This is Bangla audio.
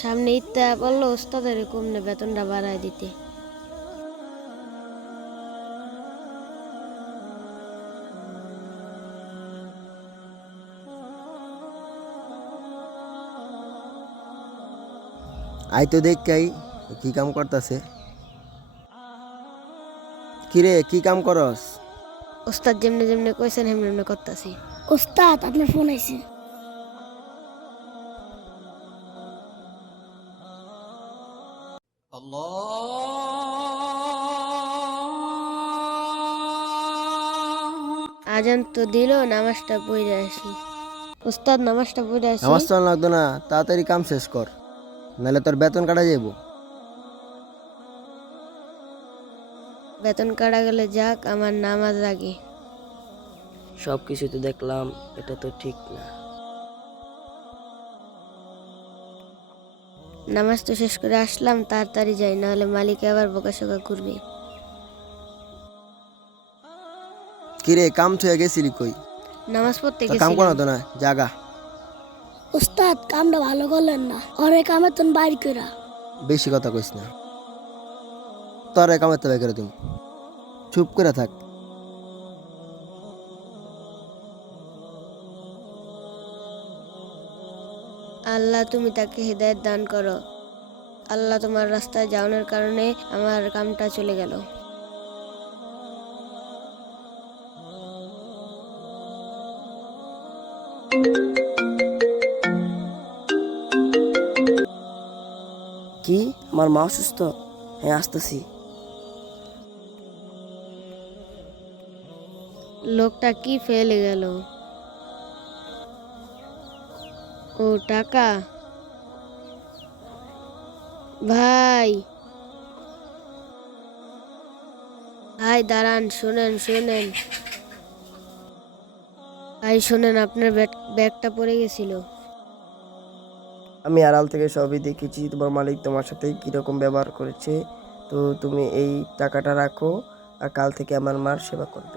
সামনে ঈদটা বললো ওস্তাদের কমনে বেতনটা বাড়ায় দিতে। আই তো দেখ কাই কি কাম করতেছে। কিরে কি কাম করস? ওস্তাদ যেমনে যেমনে কইছেন হেমনে হেমনে করতাছি। ওস্তাদ আপনার ফোন আইছে। আজান তো দিল, নামাজটা পড়ে আসি। ওস্তাদ নামাজটা পড়ে আসি। নামাজ তো লাগতো না, তাড়াতাড়ি কাম শেষ কর, নাহলে তোর বেতন কাটা যাবো। বেতন কাটা গেলে যাক, আমার নামাজ আগে। সব কিছু তো দেখলাম, এটা তো ঠিক না। নামাজ তো শেষ করে আসলাম, তাড়াতাড়ি যাই, নাহলে মালিক আবার বকাশকা করবে। কিরে কাম থুয়ে গেছিলি কই? নামাজ পড়তে তোর কাম করা গেছিলাম। তো না, জাগা। ওস্তাদ কামটা ভালো করলেন না, অরে কামে তো বাইর কইরা। বেশি কথা কইস না, তোর কামের তো বেকার তুমি চুপ করে থাক। আল্লাহ তুমি তাকে হৃদায়ত দান করো। আল্লাহ তোমার রাস্তায় যাওয়ানোর কারণে আমার কামটা চলে গেল। কি আমার মা অসুস্থ? হ্যাঁ আসতেছি। লোকটা কি ফেলে গেল? ও টাকা। ভাই ভাই দাঁড়ান, শুনেন শুনেন ভাই শুনেন, আপনার ব্যাগটা পড়ে গেছিল। আমি আড়াল থেকে সবই দেখেছি, তোমার মালিক তোমার সাথে কিরকম ব্যবহার করেছে। তো তুমি এই টাকাটা রাখো, আর কাল থেকে আমার মার সেবা করবে।